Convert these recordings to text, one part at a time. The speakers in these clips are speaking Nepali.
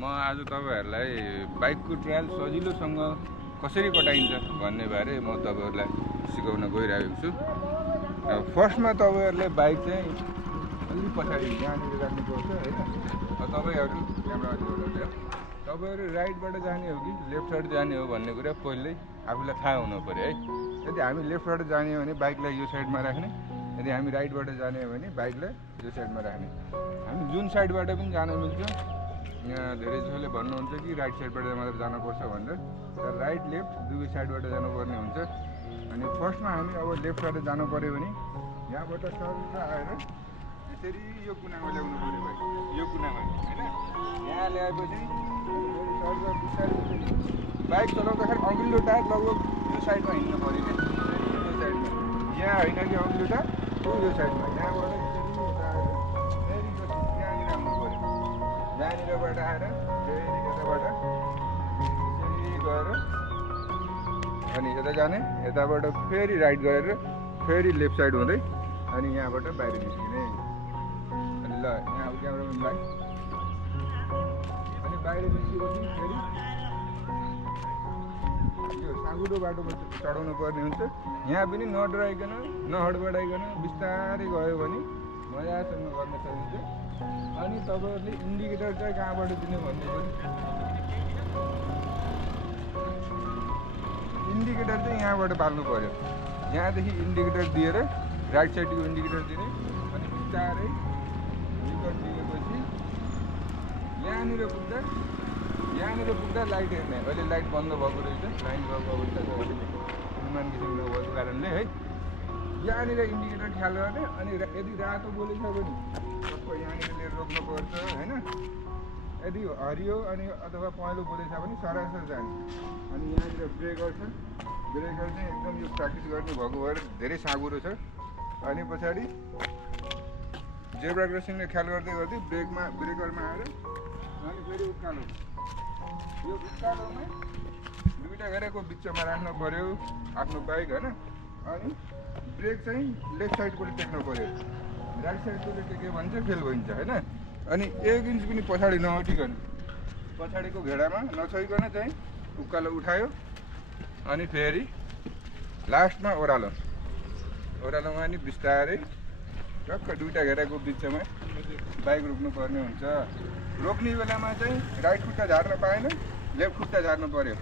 म आज तपाईहरुलाई बाइकको ट्रायल सजिलोसँग कसरी कटाइन्छ भन्ने बारे म तपाईहरुलाई सिकाउन गइरहेको छु। फर्स्टमा तपाईहरुले बाइक चाहिँ अलि पछाडी यहाँनिर राख्नुपर्छ हैन। तपाईहरु तपाईहरु राइटबाट जाने हो कि लेफ्ट साइड जाने हो भन्ने कुरा पहिल्यै आफूलाई थाहा हुनु पर्यो है। यदि हामी लेफ्टबाट जाने हो भने बाइकलाई यो साइडमा राख्ने, यदि हामी राइटबाट जाने हो भने बाइकलाई यो साइडमा राख्ने। हामी जुन साइडबाट पनि जान मिल्छ। यहाँ धेरै जसले भन्नुहुन्छ कि राइट साइडबाट मात्र जानुपर्छ भनेर, तर राइट लेफ्ट दुवै साइडबाट जानुपर्ने हुन्छ। अनि फर्स्टमा हामी अब लेफ्टबाट जानु पर्यो भने यहाँबाट सर्ट आएर यसरी यो कुनामा ल्याउनु पर्यो भाइ, यो कुनामा हैन। यहाँ ल्याएपछि सर्ट बिस्तारै बाइक चलाउँदाखेरि अघिल्लो टायर लगभग यो साइडमा हिँड्नु पर्यो क्या, यो साइडमा। यहाँ होइन कि अघिल्लो टायर यो साइडमा, यहाँबाट यहाँनिरबाट आएर फेरि यताबाट यसरी गएर अनि यता जाने, यताबाट फेरि राइट गएर फेरि लेफ्ट साइड हुँदै अनि यहाँबाट बाहिर निस्किने। अनि ल यहाँ क्यामेराम्यान भाइ, अनि बाहिर निस्किएपछि फेरि यो साँगुरो बाटोमा चढाउनु पर्ने हुन्छ। यहाँ पनि नडराइकन नहडबडाइकन बिस्तारै गयो भने मजासँग गर्न सकिन्छ। अनि तपाईहरुले इन्डिकेटर चाहिँ कहाँबाट दिने भन्ने पनि, इन्डिकेटर चाहिँ यहाँबाट बाल्नु पर्यो। यहाँदेखि इन्डिकेटर दिएर राइट साइडको इन्डिकेटर दिने अनि बिस्तारै इन्डिकेटर दिएपछि यहाँनिर पुग्दा लाइट हेर्ने। अहिले लाइट बन्द भएको रहेछ, लाइन भएको अवस्था छ हनुमान किसिम नभएको कारणले है। यहाँनिर इन्डिकेटर ख्याल गर्ने अनि यदि रातो बोलेछ भने सबको यहाँनिर लिएर रोक्नुपर्छ हैन। यदि हरियो अनि अथवा पहेँलो बोलेछ भने सरासर जाने। अनि यहाँनिर ब्रेकर छ, ब्रेकर चाहिँ एकदम यो प्र्याक्टिस गर्नु भएको भएर धेरै साँगुरो छ। अनि पछाडि जेब्रा क्रसिङले ख्याल गर्दै गर्दै ब्रेकरमा आएर अनि फेरि उकालो, यो उकालोमा दुईवटा घेराको बिचमा राख्नु पर्यो आफ्नो बाइक हैन। अनि ब्रेक चाहिँ लेफ्ट साइडबाट टेक्नु पर्यो, राइट साइडबाट टेक्यो भने चाहिँ फेल भइन्छ हैन। अनि 1 इन्च पनि पछाडि नहटिकन पछाडिको घेडामा नछोइकन चाहिँ उकालो उठायो अनि फेरि लास्टमा ओह्रालोमा नि बिस्तारै टक्क दुईवटा घेराको बिचमा बाइक रोक्नु पर्ने हुन्छ। रोक्ने बेलामा चाहिँ राइट खुट्टा झार्न पाएन, लेफ्ट खुट्टा झार्नु पर्यो।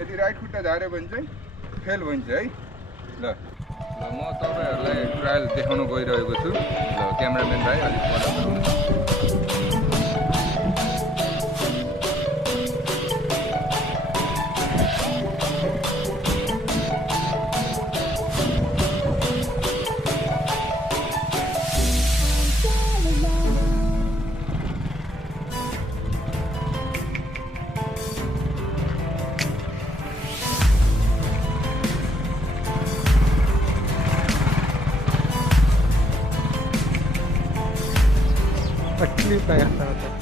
यदि राइट खुट्टा झार्यो भने चाहिँ फेल भइन्छ है। ल म तपाईहरुलाई ट्रायल देखाउन गइरहेको छु। ल क्यामेराम्यान भाइ अलिक फलो गर्नु। Clip ya rata-rata.